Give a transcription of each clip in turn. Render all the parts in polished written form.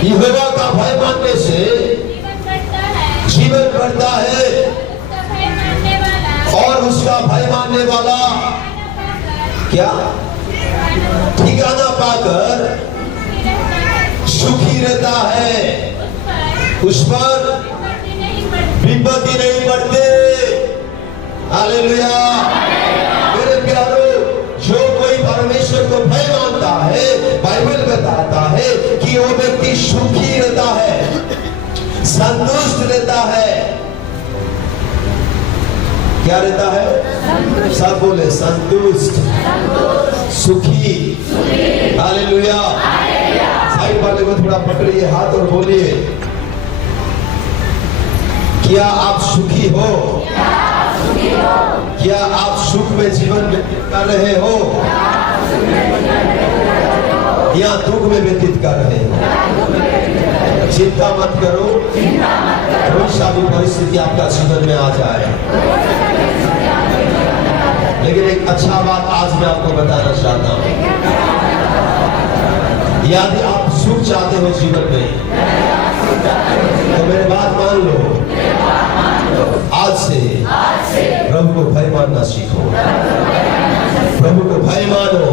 यहोवा का भय मानने से जीवन बढ़ता है और उसका भय मानने वाला क्या ठिकाना पाकर सुखी रहता है, उस पर विपत्ति नहीं पड़ते। हालेलुया। मेरे प्यारो, जो कोई परमेश्वर को भय मानता है, बाइबल बताता है कि वो व्यक्ति सुखी रहता है, संतुष्ट रहता है। क्या रहता है? सब बोले संतुष्ट, सुखी। हालेलुया। साइड वाले को थोड़ा पकड़िए हाथ और बोलिए, क्या आप सुखी हो? क्या आप सुख में जीवन व्यतीत कर रहे हो या दुख में व्यतीत कर रहे हो? चिंता मत करो, कोई सा भी परिस्थिति आपका जीवन में आ जाए, लेकिन एक अच्छा बात आज मैं आपको बताना चाहता हूँ। यदि आप सुख चाहते हो जीवन में, तो मेरे बात मान लो, आज से प्रभु को भय मानना सीखो। प्रभु को भय मानो,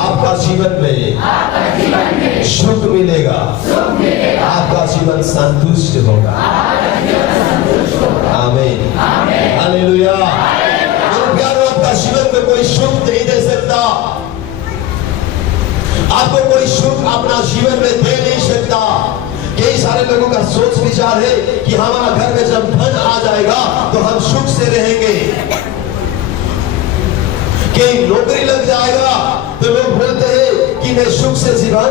आपका जीवन में सुख मिलेगा, आपका जीवन संतुष्ट होगा। आमीन, हालेलुया। मेरे प्यारों, आपका जीवन में कोई सुख नहीं दे सकता, आपको कोई सुख अपना जीवन में दे नहीं सकता। कई सारे लोगों का सोच विचार है कि हमारा घर में जब धन आ जाएगा तो हम सुख से रहेंगे, कहीं नौकरी लग जाएगा तो लोग बोलते हैं कि मैं सुख से जीवन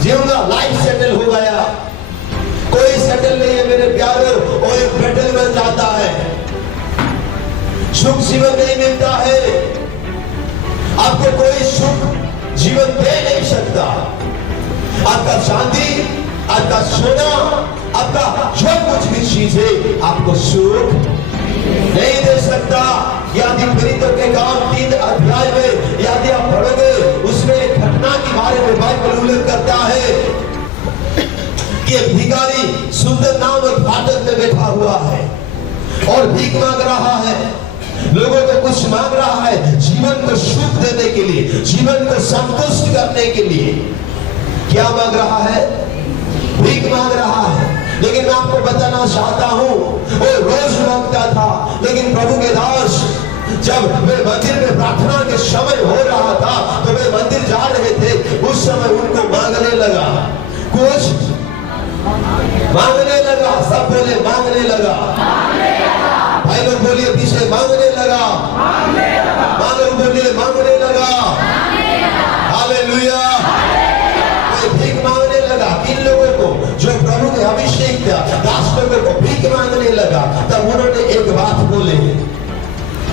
जीऊंगा, लाइफ सेटल हो गया। कोई सेटल नहीं है मेरे प्यारे, वो एक बैटल बन जाता है, सुख जीवन नहीं मिलता है। आपको कोई सुख जीवन दे नहीं सकता। आपका चांदी, आपका सोना, आपका जो कुछ भी चीज है आपको सुख नहीं दे सकता। यदि प्रेरितों के काम 3 अध्याय में यदि आप पढ़ोगे, उसमें एक घटना के बारे में बाइबल उल्लेख करता है कि एक भिखारी सुंदर नामक फाटक में बैठा हुआ है और भीख मांग रहा है, लोगों को कुछ मांग रहा है जीवन को सुख देने के लिए, जीवन को संतुष्ट करने के लिए। क्या मांग रहा है? भीख मांग रहा है। लेकिन मैं आपको बताना चाहता हूं, वो रोज मांगता था, लेकिन प्रभु के दास जब वे मंदिर में प्रार्थना के समय हो रहा था तो वे मंदिर जा रहे थे, उस समय उनको मांगने लगा, कुछ मांगने लगा। सब बोले मांगने लगा। भाई लोग बोलिए पीछे, मांगने लगा। मां लोग बोलिए मांगने लगा। हालेलुया। भीख मांगने लगा। इन लोगों को जो प्रभु ने अभिषेक किया, दास लोगों को भीख मांगने लगा। तब उन्होंने एक बात बोले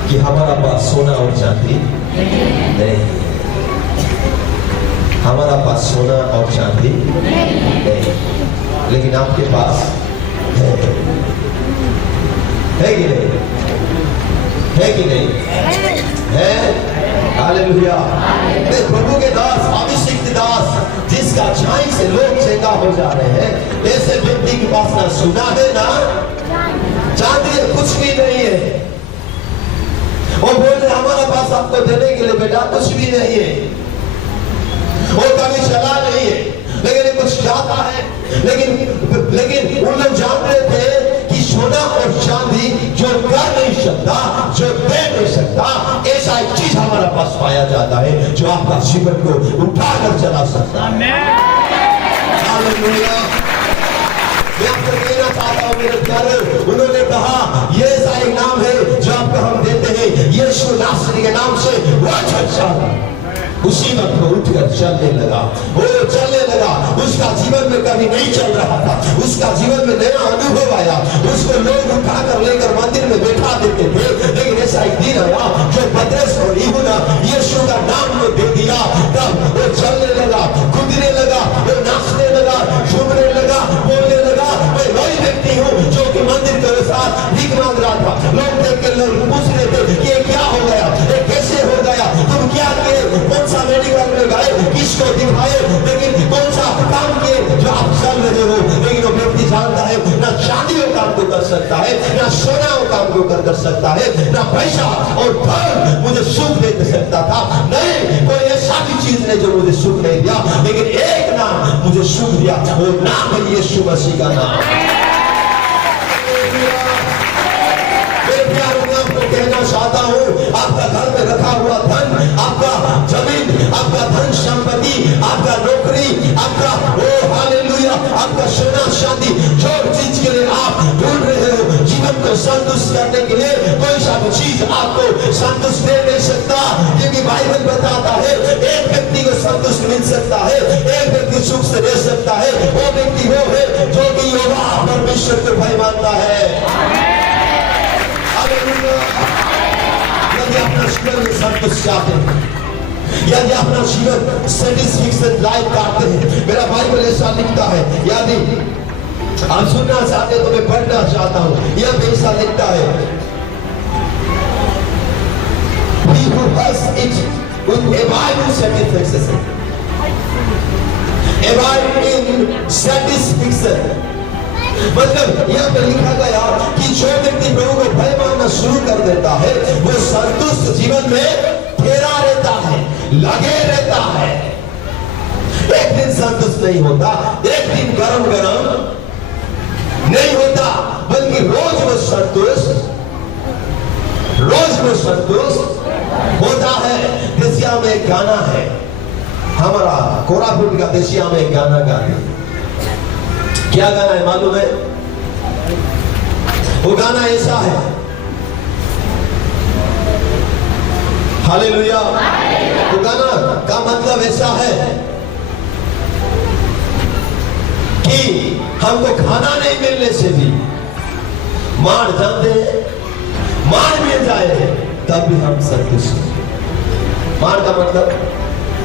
कि हमारा पास सोना और चांदी नहीं, हमारा पास सोना और चांदी नहीं, लेकिन आपके पास है कि नहीं? है कि नहीं? है। हालेलुया। प्रभु के दास, अभिषिक्त दास, जिसका छाई से लोग चंगा हो जा रहे हैं, ऐसे व्यक्ति के पास ना सोना है ना चांदी है, कुछ भी नहीं है। वो बोल रहे हमारा पास आपको देने के लिए बेटा कुछ भी नहीं है। वो कभी चला नहीं है, लेकिन कुछ चाहता है। लेकिन उन लोग जान रहे थे कि सोना और चांदी जो कर नहीं सकता, जो दे नहीं सकता, ऐसा एक चीज हमारा पास पाया जाता है जो आपका जीवन को उठाकर चला सकता है। हालेलुया। मैं आपको कहना चाहता हूं मेरे प्यारे, उन्होंने कहा ये ऐसा एक नाम है जो आपको हम देते हैं, यीशु नासरी के नाम से वो अच्छा। उसी वक्त वो उठकर चलने लगा, वो चलने लगा। उसका जीवन में कभी नहीं चल रहा था, उसका जीवन में नया अनुभव आया। उसको लोग उठाकर लेकर मंदिर में बैठा देते थे, लेकिन ऐसा एक दिन आया जो पतरस और यूहन्ना यीशु का नाम में दे दिया। तब वो चलने लगा, कूदने लगा, वो नाचने लगा, झूमने लगा, बोलने लगा, मैं वही व्यक्ति हूँ जो कि मंदिर के साथ भीख मांग रहा था। लोग देख के लोग पूछ रहे थे कि ये क्या हो गया, ये कैसे हो गया, तुम क्या किए, कौन सा मेडिकल में गए, किसको दिखाए, लेकिन कौन सा जानते हो, लेकिन वो व्यक्ति जानता है ना चांदी वो काम को कर सकता है, ना सोना वो काम को कर सकता है, ना पैसा और धन मुझे सुख दे सकता था। नहीं, कोई ऐसा भी चीज नहीं जो मुझे सुख नहीं दिया, लेकिन एक नाम मुझे सुख दिया, वो नाम है यीशु मसीह का नाम। कहना चाहता हूँ, आपका घर में रखा हुआ धन, आपका जमीन, आपका धन संपत्ति, आपका नौकरी, आपका ओ हालेलुया, आपका सोना चांदी, जो चीज के लिए आप ढूंढ रहे हो जीवन को संतुष्ट करने के लिए, कोई सा भी चीज आपको संतुष्ट दे नहीं सकता, क्योंकि बाइबल बताता है एक व्यक्ति को संतुष्ट मिल सकता है, एक व्यक्ति सुख से रह सकता है, वो व्यक्ति वो है जो कि यहोवा परमेश्वर को भय मानता है। यदि अपना जीवन में संतुष्ट चाहते हैं, यदि अपना जीवन सेटिस्फैक्शन लाइफ काटते हैं, मेरा बाइबल ऐसा लिखता है, यदि आप सुनना चाहते हैं तो मैं पढ़ना चाहता हूं, यह ऐसा लिखता है, He who has it will abide in satisfaction, abide in satisfaction। मतलब यहाँ पे लिखा गया कि जो व्यक्ति प्रभु को भय मानना शुरू कर देता है, वो संतुष्ट जीवन में ठहरा रहता है, लगे रहता है। एक दिन संतुष्ट नहीं होता, एक दिन गरम गरम नहीं होता, बल्कि रोज वो संतुष्ट होता है। देसिया में एक गाना है, हमारा कोरापुट का देसिया में एक गाना गाते हैं। क्या गाना है मालूम है? वो गाना ऐसा है, हालेलुया। वो गाना का मतलब ऐसा है कि हमको खाना नहीं मिलने से भी मार जानते हैं, मार मिल जाए तब भी हम संतुष्ट। मार का मतलब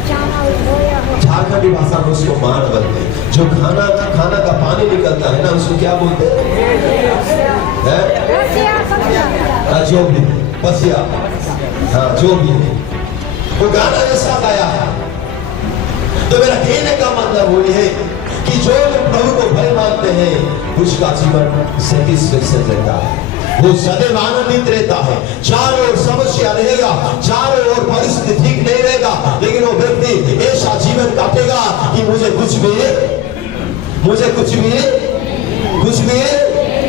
झारखंडी भाषा में उसको मार बोलते हैं। जो खाना का पानी निकलता है ना, उसको क्या बोलते हैं? जो भी बसिया, हाँ जो भी है, वो गाना ऐसा गाया है। तो मेरा कहने का मतलब वो है कि जो लोग प्रभु को भय मानते हैं, उसका जीवन सेटिस्फैक्शन रहता है, वो सदैव आनंदित रहता है। चारों ओर समस्या रहेगा, चारों ओर परिस्थिति ठीक नहीं रहेगा, लेकिन वो व्यक्ति ऐसा जीवन काटेगा कि मुझे कुछ भी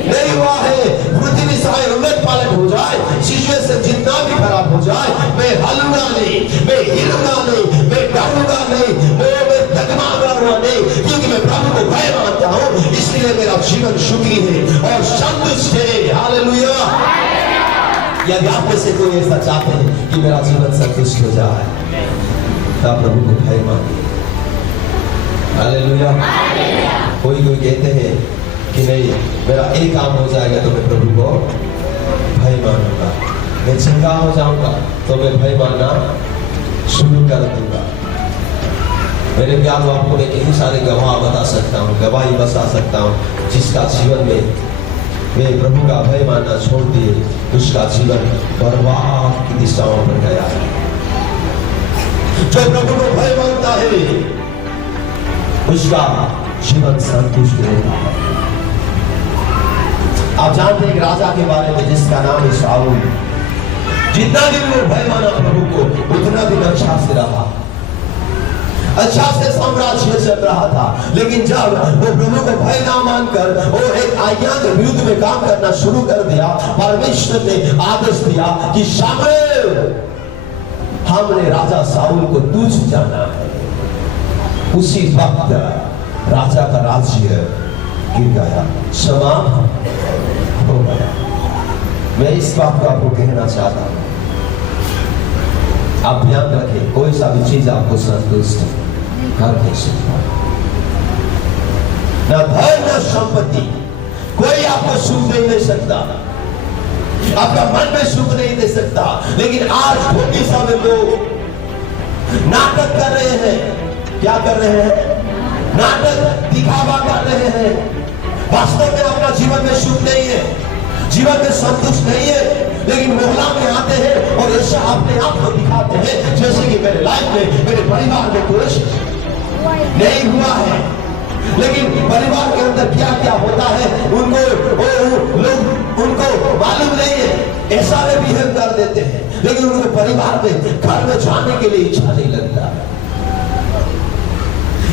नहीं हुआ है। पृथ्वी चाहे उलट पालट हो जाए, सिचुएशन जितना भी खराब हो जाए, मैं हलूंगा नहीं, मैं हिलूंगा नहीं, मैं डरूंगा नहीं, मैं डगमगाऊंगा नहीं, क्योंकि मैं प्रभु को भय मानता हूँ। इसलिए मेरा जीवन सुखी है और संतुष्ट है। हालेलुया। यदि आप में से कोई ऐसा चाहते हैं कि मेरा जीवन संतुष्ट हो जाए, तो आप प्रभु को भय मानिए। हालेलुया। कोई कहते हैं कि नहीं, मेरा एक काम हो जाएगा तो मैं प्रभु को भय मानूंगा, मैं चंगा हो जाऊंगा तो मैं भय मानना शुरू कर दूंगा। मेरे प्यार को आपको मैं कई सारे गवाह बता सकता हूँ, गवाही बता सकता हूँ, जिसका जीवन में मैं प्रभु का भय मानना छोड़ दिए, उसका जीवन बर्बाद की दिशाओं पर गया है। जो प्रभु को भय मानता है, उसका जीवन संतुष्ट रहता है। आप जानते हैं एक राजा के बारे में जिसका नाम है शाऊल। जितना दिन वो भय माना प्रभु को, उतना दिन अच्छा से रहा, अच्छा से साम्राज्य चल रहा था। लेकिन जब वो प्रभु को भय ना मानकर वो एक आज्ञा के विरुद्ध में काम करना शुरू कर दिया, परमेश्वर ने आदेश दिया कि शाऊल, हमने राजा शाऊल को तुझ जाना है। उसी वक्त राजा का राज्य गिर गया, समाप्त हो गया। मैं इस बात को आपको कहना चाहता हूं, आप ध्यान रखें, कोई सा भी चीज आपको संतुष्ट कर नहीं सकता, ना धन ना संपत्ति, कोई आपको सुख नहीं दे सकता, आपका मन में सुख नहीं दे सकता। लेकिन आज भोगी सब लोग नाटक कर रहे हैं। क्या कर रहे हैं? नाटक, दिखावा कर रहे हैं। वास्तव में अपना जीवन में सुख नहीं है, जीवन में संतुष्ट नहीं है, लेकिन मोहल्ला में आते हैं और ऐसा अपने आप को दिखाते हैं जैसे कि मेरे लाइफ में, मेरे परिवार में कुछ नहीं हुआ है। लेकिन परिवार के अंदर क्या क्या होता है उनको मालूम नहीं है। ऐसा वे बिहेव कर देते हैं, लेकिन उनको परिवार में घर में जाने के लिए इच्छा नहीं लगता।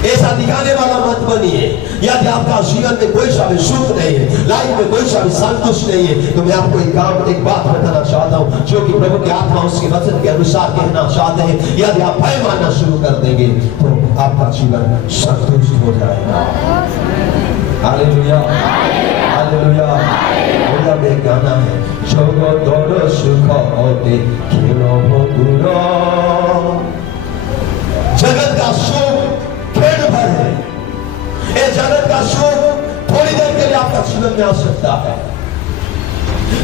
ऐसा दिखाने वाला मत बनिए। यदि आपका जीवन में कोई सा भी सुख नहीं है, लाइफ में कोई सा भी संतुष्ट नहीं है, तो मैं आपको एक बात बताना चाहता हूं, जो कि प्रभु की आत्मा उसके वचन के अनुसार कहना चाहते हैं। यदि आप भय मानना शुरू कर देंगे तो आपका जीवन संतुष्ट हो जाएगा। Hallelujah, hallelujah. मेरा में गाना है, जगत और सुख होते खेलो बुरा। जगत का सुख खेल भर है। ये जगत का सुख थोड़ी देर के लिए आपका जीवन में आ सकता है,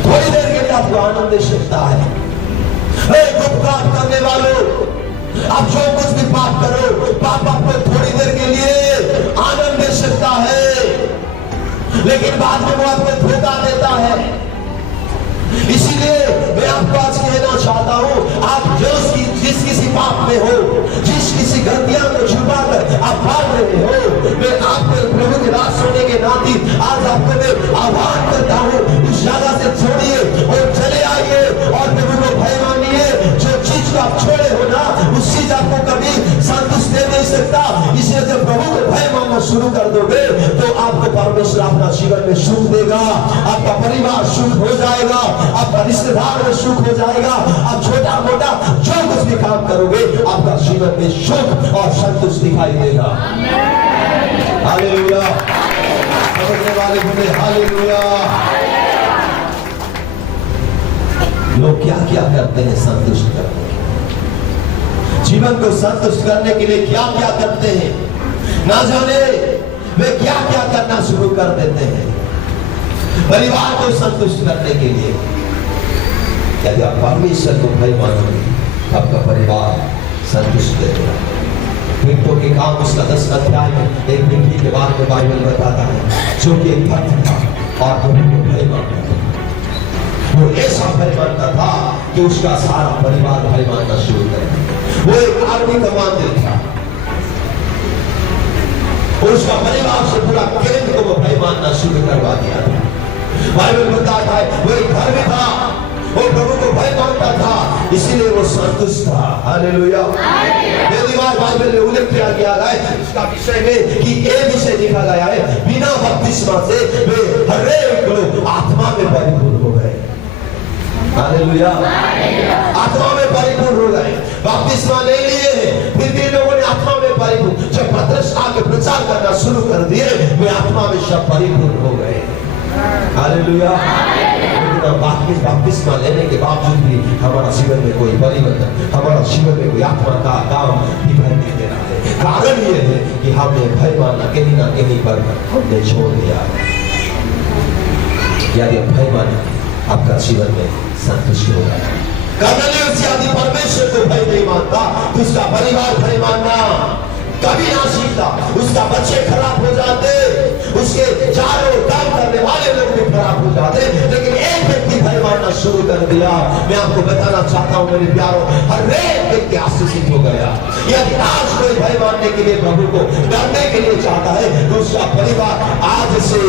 थोड़ी देर के लिए आपको आनंद दे सकता है। गुप्त पाप करने वालों, आप जो कुछ भी पाप करो, पाप आपको थोड़ी देर के लिए आनंद दे सकता है, लेकिन बाद में वो आपको धोखा देता है। इसीलिए मैं आपको आज कहना चाहता हूं, आप जिस किसी पाप में हो, जिस किसी गलतियां को छुपा कर आप भाग रहे हो, मैं आपको प्रभु की रात सोने के नाते आज आपको मैं आह्वान करता हूं, उस जगह से छोड़िए और चले आइए और प्रभु को भय मानिए। जो चीज को आप छोड़े हो ना, उस चीज आपको कभी संतुष्ट दे नहीं सकता। इसलिए जब प्रभु को भय मानना शुरू कर दोगे तो आपको परमेश्वर अपना जीवन में सुख देगा, आपका परिवार सुख हो जाएगा, आपका रिश्तेदार में सुख हो जाएगा। आप छोटा मोटा जो कुछ भी काम करोगे, आपका जीवन में सुख और संतुष्ट दिखाई देगा। हालेलुया। समझने वाले बोले हालेलुया। लोग क्या क्या करते हैं संतुष्ट करने के लिए, जीवन को संतुष्ट करने के लिए क्या क्या करते हैं, ना जाने वे क्या क्या करना शुरू कर देते हैं परिवार को संतुष्ट करने के लिए। यदि आप परमेश्वर को भय मानोगे, आपका परिवार संतुष्ट रहेगा। फिरतों के काम उसका 10 अध्याय में एक व्यक्ति के बारे में बाइबल बताता है, जो कि एक भक्त था और प्रभु को भय मानता था। वो ऐसा भय मानता था कि उसका सारा परिवार भय मानना शुरू कर दिया। वो एक आर्मी कमांडर था और उसका परिवार से पूरा केंद्र को वो भय मानना शुरू करवा दिया था। बाइबल बताता है वो एक धर्मी था, वो प्रभु को भय मानता था, इसीलिए वो संतुष्ट था। हालेलुया। बाइबल में उल्लेख किया गया है इसका विषय में कि ये विषय लिखा गया है, बिना बपतिस्मा से वे हरेक लोग आत्मा में परिपूर्ण हो गए। हालेलुया। आत्मा में परिपूर्ण हो गए। बपतिस्मा ले लिए हैं, फिर भी लोगों ने आत्मा में परिपूर्ण, जब पतरस आके प्रचार करना शुरू कर दिए, वे आत्मा में सब परिपूर्ण हो गए। हालेलुया। बपतिस्मा लेने के बावजूद भी हमारा जीवन में कोई परिवर्तन, हमारा जीवन में कोई आत्मा का काम दिखाई नहीं दे रहा है। कारण ये है कि हमने भय मानना कहीं ना कहीं पर हमने छोड़ दिया। यदि आप भय माने, आपका जीवन में संतुष्टि होगा। कर्नेलियुस यदि परमेश्वर को भय नहीं मानता, तो उसका परिवार भय मानना कभी ना सीखता। उसका बच्चे खराब हो जाते, उसके चारों काम करने वाले लोग भी खराब हो जाते, लेकिन एक व्यक्ति भय मानना शुरू कर दिया। मैं आपको बताना चाहता हूं मेरे प्यारों, हर एक व्यक्ति आशीषित हो गया। यदि आज कोई भय मानने के लिए, प्रभु को डरने के लिए चाहता है, तो उसका परिवार आज से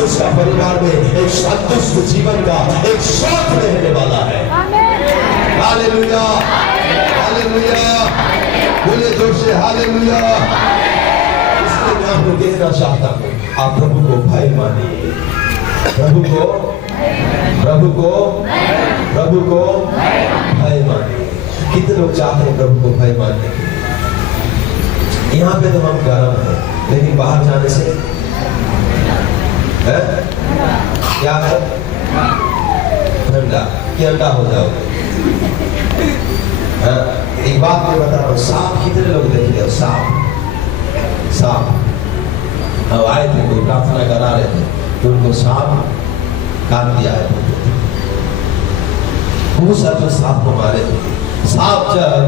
उसका परिवार में एक संतुष्ट जीवन का एक शौक रहने वाला है। Hallelujah, hallelujah. बोले जोर से हालेलुया। इसलिए मैं आपको कहना चाहता हूं, आप प्रभु को भय मानिए। प्रभु को भय मानिए। कितने लोग चाहते हैं प्रभु को भय मानने के लिए? यहाँ पे तो हम गर्म हैं, लेकिन बाहर जाने से है क्या है? ठंडा हो जाओगे। एक बात मैं बता रहा हूँ, सांप कितने लोग देखे हो? सांप हम आए थे, कोई प्रार्थना करा रहे थे, तो उनको सांप काट दिया है। बहुत सारे सांप को मारे थे। सांप जब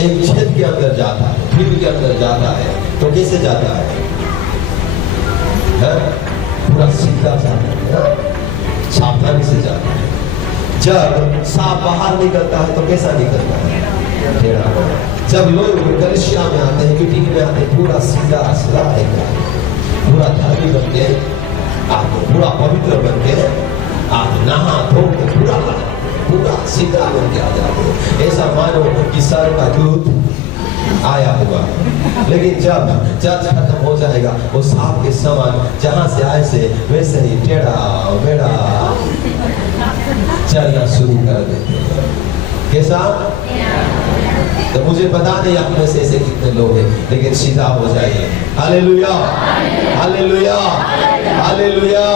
एक छेद के अंदर जाता है, फील्ड के अंदर जाता है, तो कैसे जाता है? पूरा सीधा जाता है, सावधानी से जाता है। जब सांप बाहर निकलता है तो कैसा निकलता है? टेढ़ा। जब लोग कलिसिया में आते हैं, मीटिंग में आते हैं, पूरा सीधा साधा पूरा धार्मिक बन के आते, पूरा पवित्र बन के आते, नहा धो के पूरा सीधा बन के आ जाते। ऐसा मानो कि सर का दूध आया हुआ, लेकिन जब चर्च खत्म हो जाएगा वो सांप के समान जहां से आए से वैसे ही टेढ़ा बेड़ा चलना शुरू कर देते हैं। कैसा? तो मुझे पता नहीं आप में से ऐसे कितने लोग हैं, लेकिन सीधा हो जाइए। Hallelujah, hallelujah, hallelujah.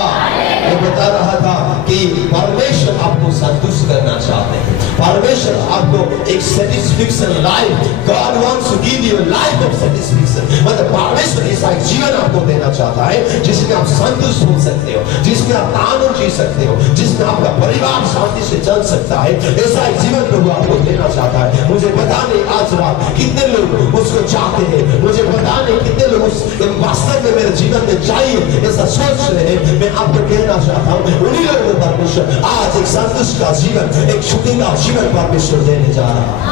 मैं बता रहा था कि परमेश्वर आपको संतुष्ट करना चाहते हैं। परमेश्वर आपको एक satisfaction life, God wants to give you life of satisfaction. मतलब परमेश्वर ऐसा एक जीवन आपको देना चाहता है जिसमें आप संतुष्ट हो सकते हो, जिसमें आप आनंद जी सकते हो, जिसमें आपका परिवार शांति से चल सकता है। ऐसा एक जीवन प्रभु आपको देना चाहता है। मुझे पता नहीं आज रात कितने लोग उसको चाहते हैं, मुझे पता नहीं कितने लोग उस वास्तव में मेरे जीवन में चाहिए ऐसा सोच रहे हैं। मैं आपको कहना चाहता हूँ उन्हीं लोगों को परमेश्वर आज एक संतुष्ट का जीवन, एक छुट्टी का जीवन परमेश्वर देने जा रहा है।